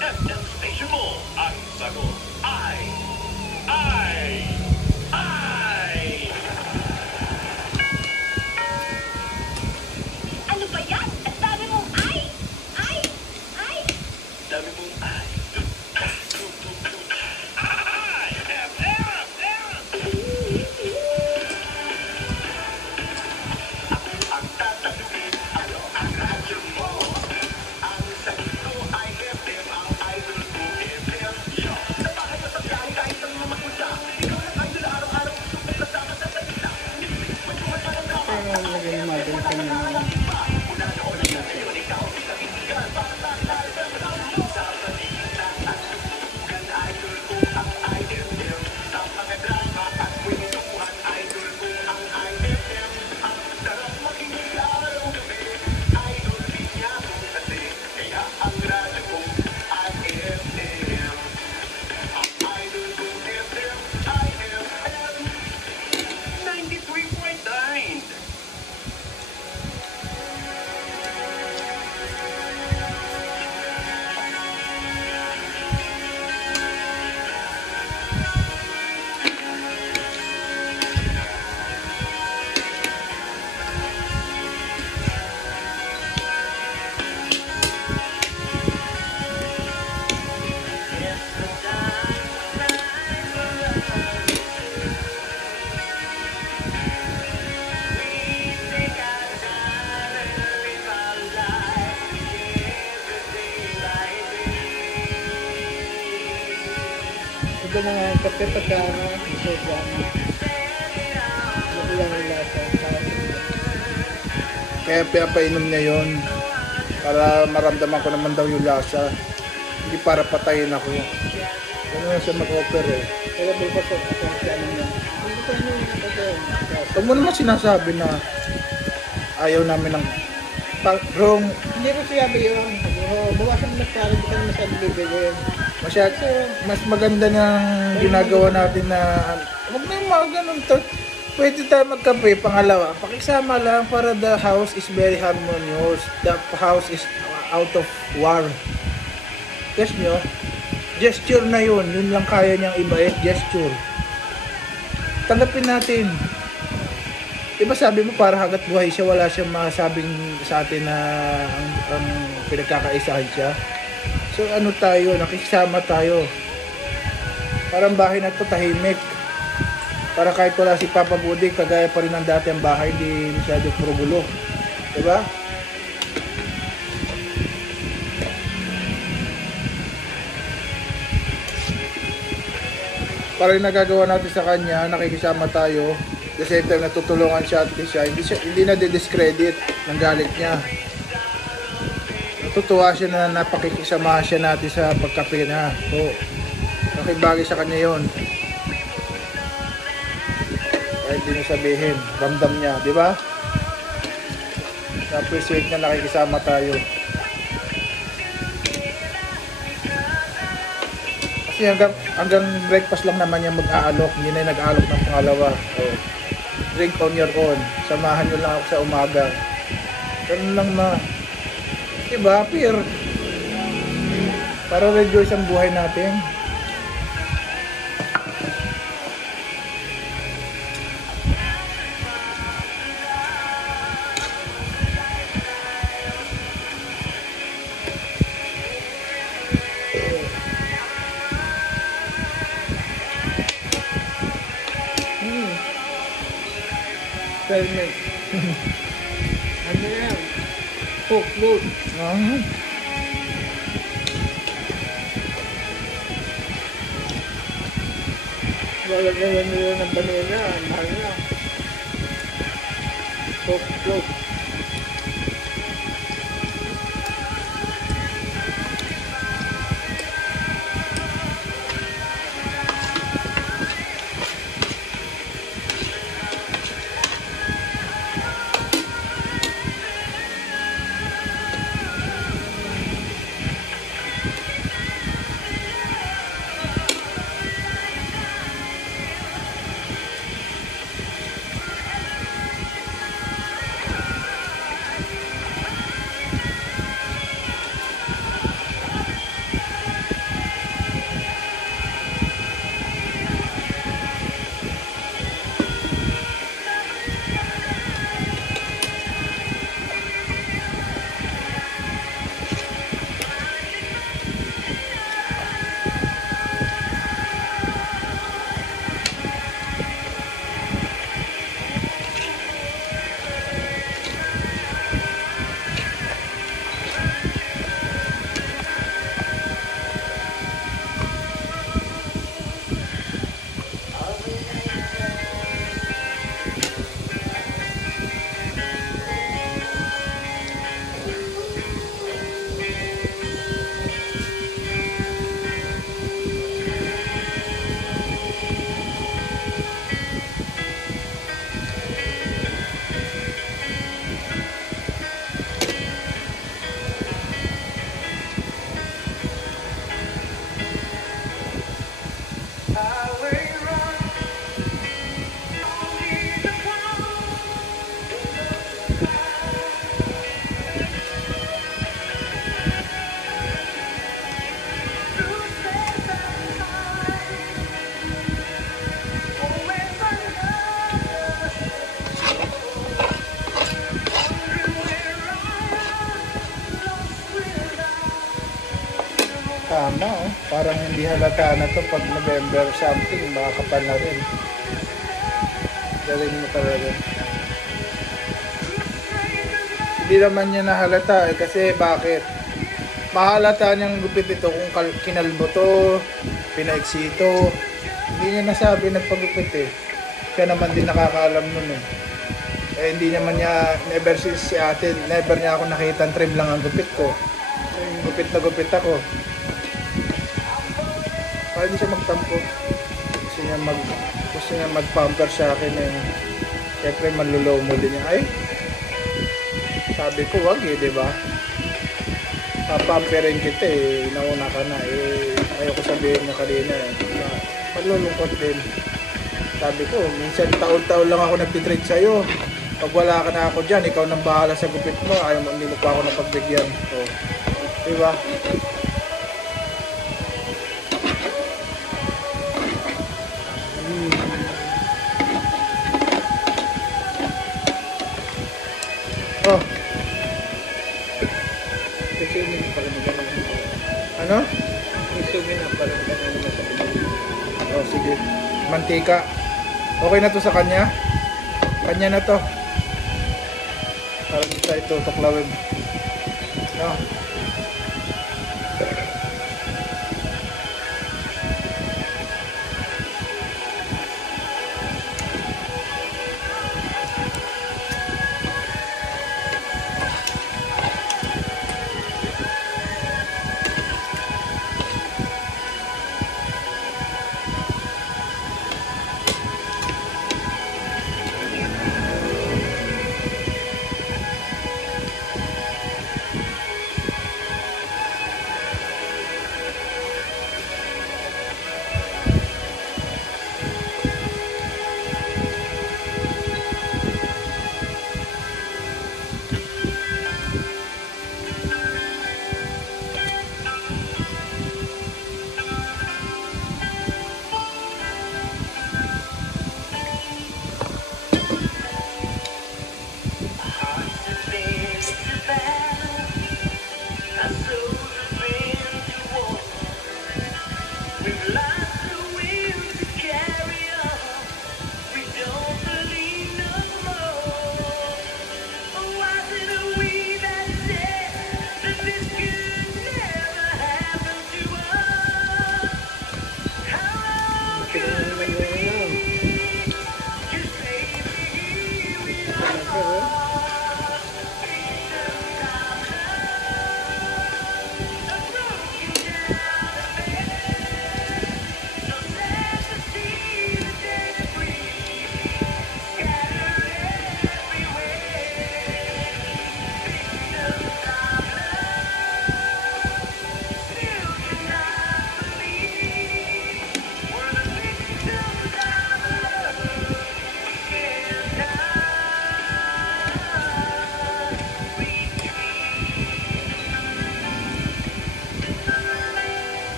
FM station mo. Ang sagot ay... Ano ba yan? Ang dami mong ay! Dami mong ay. Ay! FM! Ang tatanungin, ano ang radyo mo? Ang sagot ko ay FM, ang idol ko FM. Yo, sa bahay o sa biyahe, kahit saan mo magpunta. Ikaw lang idol, araw-araw gusto mo kasama sa salita. Nagkikwentuhan pa ng drama. Pero lagay yung model ko niya. Mula noon hanggang ngayon, ikaw ang pinakinggan. Para sa FM, sa balita at tugtugan, idol ko ang IFM. Sa mga drama at kwentuhan, idol ko ang IFM. Ang sarap makinig araw-gabi, idol din niya ako kasi. Kaya ang radyo ko ay FM. Ang idol ko FM, IFM 93.9. Ito mga kape pagka gusto dyan. Ito lang yung lasa. Kaya pinapainom niya yon para maramdaman ko naman daw yung lasa. Hindi para patayin ako. Ano na siya mag-offer eh. Kaya bukas ako sa ano niya. Hindi ko ano yung kape. Huwag mo naman sinasabi na ayaw namin ng wrong. Hindi ko siya yun. Bawasan mo na para hindi ka naman sa bibigyan. Masyado, mas maganda ng ginagawa natin na huwag na yung mga ganun to. Pwede tayo magkape. Pangalawa, pakisama lang para the house is very harmonious. The house is out of war. Guess nyo? Gesture na yun. Yun lang kaya niyang iba eh. Gesture. Tanggapin natin. Diba sabi mo para hanggat buhay siya, wala siyang masabing sa atin na ang pinagkakaisahan siya. So ano tayo, nakisama tayo. Parang bahay na ito tahimik. Para kahit wala si Papa Budi, kagaya pa rin ng dati ang bahay, hindi masyado puro gulo. Diba? Para yung nagagawa natin sa kanya, nakikisama tayo. At the same time, natutulungan siya at hindi na discredit ng galit niya. Natutuwa siya na napakikisama siya natin sa pagkape na. So, nakibagay sa kanya yon. Kahit di na sabihin, ramdam niya, di ba? Na-appreciate na nakikisama tayo. Kasi hanggang breakfast lang naman niya mag-aalok, hindi na nag-aalok ng pangalawa. So, drink on your own. Samahan nyo lang ako sa umaga. Ganun lang na. Diba? Peer. Para rejoice ang buhay natin. Helmet. Ano yan? Coke load. Lalagyan nila ng banana. Mahal na. Coke load. Tama, oh. Parang hindi halata na to pag November something, makakapal na rin. Galing mo talaga. Hindi naman niya nahalata eh, kasi bakit? Mahalata niyang gupit ito kung kinalbo to, pinaiksi ito. Hindi niya nasabi nagpagupit eh. Siya naman din nakakaalam nun eh. Eh hindi naman niya, never si ate, never niya ako nakita trim lang ang gupit ko. Gupit na gupit ako. Para hindi siya magtampo. Gusto niya mag-pamper sa akin eh. Siyempre manlulow mo din niya. Ay, sabi ko wag eh, di ba? Papamperin kita eh, nauna ka na eh. Ayoko sabihin mo kanina eh. Malulungkot din. Sabi ko, minsan taon-taon lang ako nagtitreat sa'yo. Pag wala ka na ako dyan, ikaw nang bahala sa gupit mo. Ayaw mo, hindi mo pa ako napagbigyan. So, di ba? Oh. Isumin pa rin ka naman. Ano? Isumin na pa rin ka naman sa pinili. Oh, sige. Mantika. Okay na to sa kanya? Kanya na to. Para di tayo ito tuklawin. No?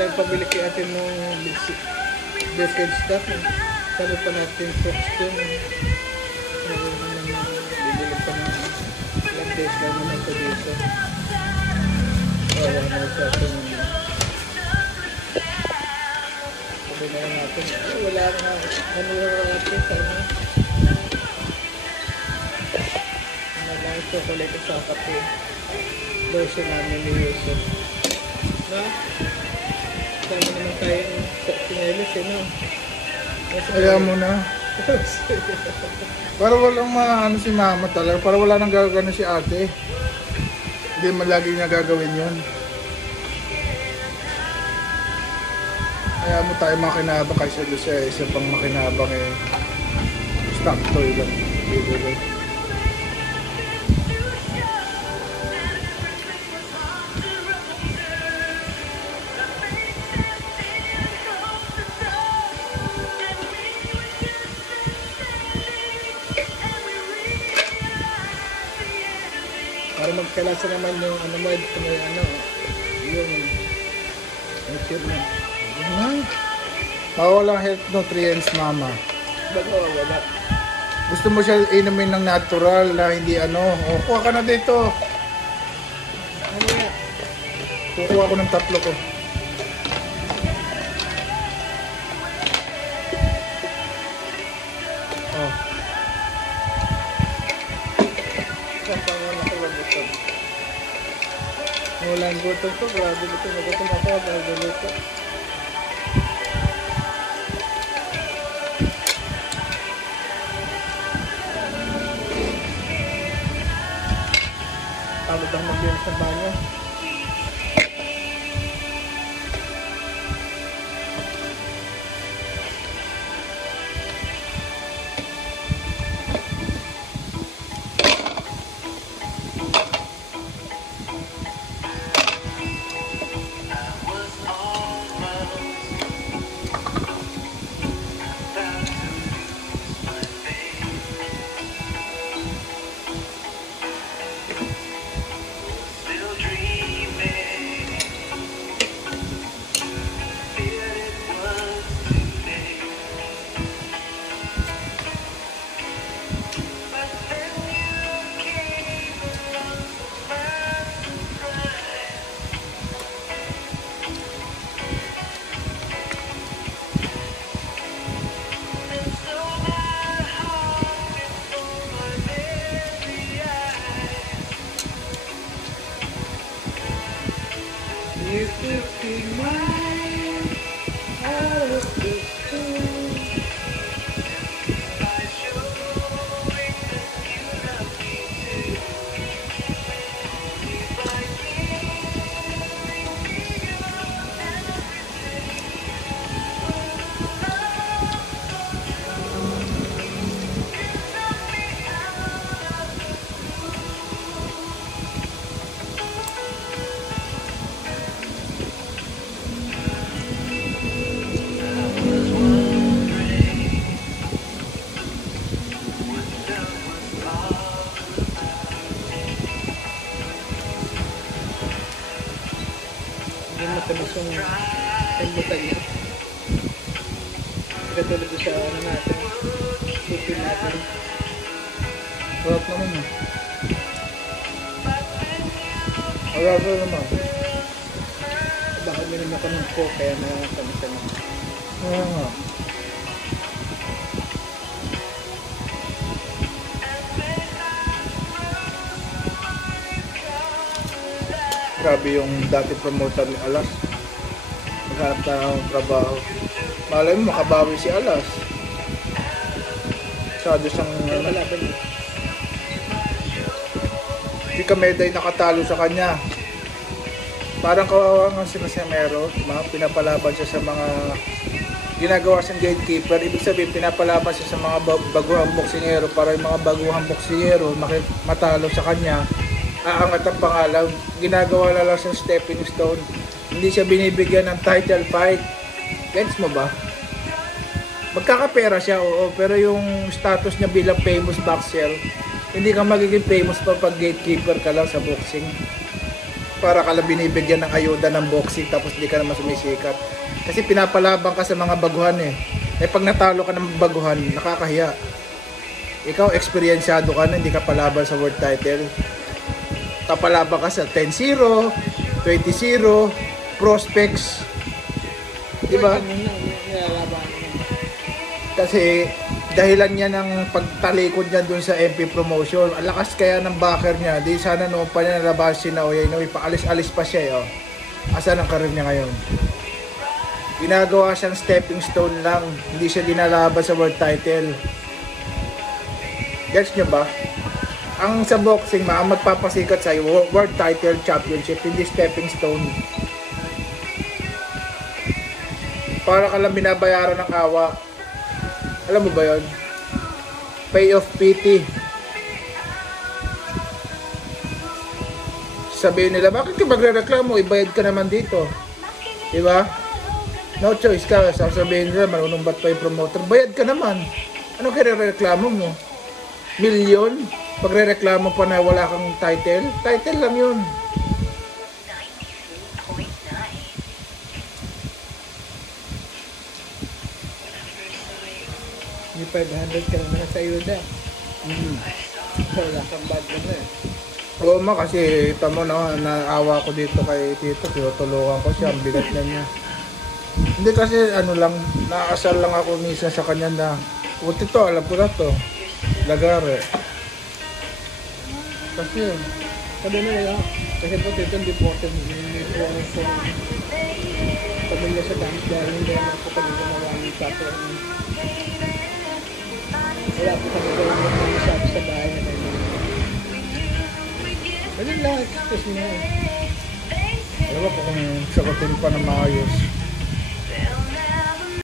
Tayong pabili kay atin ng decade stuff. Sabi pa natin Fox dun. Bibili pa ng ilang days lang naman ito dito. Wala na sa atin. Sabi na lang natin. Wala na. Manura natin sa ano. Ano lang ito. Chocolate sa kape. Version namin ni Yusuf. No? Sama naman tayong sinelis eh, no? Kaya mo na. Para walang maano si mama talaga. Para wala nang gagawin si ate. Hindi man lagi niya gagawin yun. Kaya mo tayo makinabang kaysa doon sa isa pang makinabang eh. Stock toy lang. Bibili. Para magkalasa naman yung ano mo, ito may ano, yung Sure na. Mawawalang health nutrients, mama. Ba't mawawala? Gusto mo siya inumin ng natural na hindi ano. O, kuha ka na dito. Ano nga? Kukuha ko ng 3 ko. Oh. Saan pa nga nakalagutan? Wala ang gutom ko. Grabe dito. Nagutom ako. Bago luto. Pagod ang maglinis sa banyo. Still dreaming, feared it was too late. But then you came along by surprise. And so my heart before my very eyes. You could be mine out of this room. By showing that you love me too. If I Hindi matamis yung pembutan niya. Katulad doon sa ano natin. Sipin natin. Sarap naman yun. Sarap naman. Baka minum ako ng coke kaya nakakamisan ako. Oo nga. Grabe yung dati promoter ni Alas. Maghanap na ng trabaho. Malay mo, makabawi si Alas. Masyado siyang Ano kalaban niya? si Kameday nakatalo sa kanya. Parang kawawa nga si Casimero, pinapalaban siya sa mga ginagawa siyang gatekeeper. Ibig sabihin, pinapalaban siya sa mga baguhang boksingero para yung mga baguhang boksingero matalo sa kanya. Aangat ang pangalan, ginagawa na lang siyang stepping stone. Hindi siya binibigyan ng title fight. Gets mo ba? Magkakapera siya, oo, pero yung status niya bilang famous boxer, hindi ka magiging famous pa pag gatekeeper ka lang sa boxing. Para ka lang binibigyan ng ayuda ng boxing tapos hindi ka naman sumisikat. Kasi pinapalabang ka sa mga baguhan eh. Eh pag natalo ka ng baguhan, nakakahiya. Ikaw, eksperyensyado ka na, hindi ka palaban sa world title. Kapalaban ka sa 10-0, 20-0, prospects. Diba? Nilalaban. Kasi dahilan niya ng pagtalikod niya dun sa MP promotion. Ang lakas kaya ng backer niya. Di sana noon pa niya nalabasin na Oya Inoue. Paalis-alis pa siya eh. Oh. Asan ang karir niya ngayon? Ginagawa siyang stepping stone lang. Hindi siya dinalaban sa world title. Gets niyo ba? Ang sa boxing, ang magpapasikat sa world title championship, hindi stepping stone. Para ka lang binabayaran ng awa. Alam mo ba yun? Pay of pity. Sabihin nila, bakit ka magre-reklamo? Ibayad ka naman dito. Diba? No choice ka. Sasabihin nila, manunumbat pa yung promoter. Bayad ka naman. Ano kire-reklamo mo? Milyon? Pagre-reklamo pa na wala kang title? Title lang yun. May 500 ka naman sa ayuda. Wala kang bad na eh. Oo ma, kasi tamo na, naawa ko dito kay Tito, tinutulungan ko siya, ang bigat na niya. Hindi kasi ano lang, naasal lang ako minsan sa kanya na, o Tito, alam ko na to, lagare. Kasi, Sabi mo na lang, kasi po dito hindi po ako pamilya sa dance dahil hindi naman po kami gumawa ng platform. Wala po kami gawin ng mga sabi sa bahay na ganyan. Ganun lang, excuse me na. alam ko kung sagutin pa na maayos.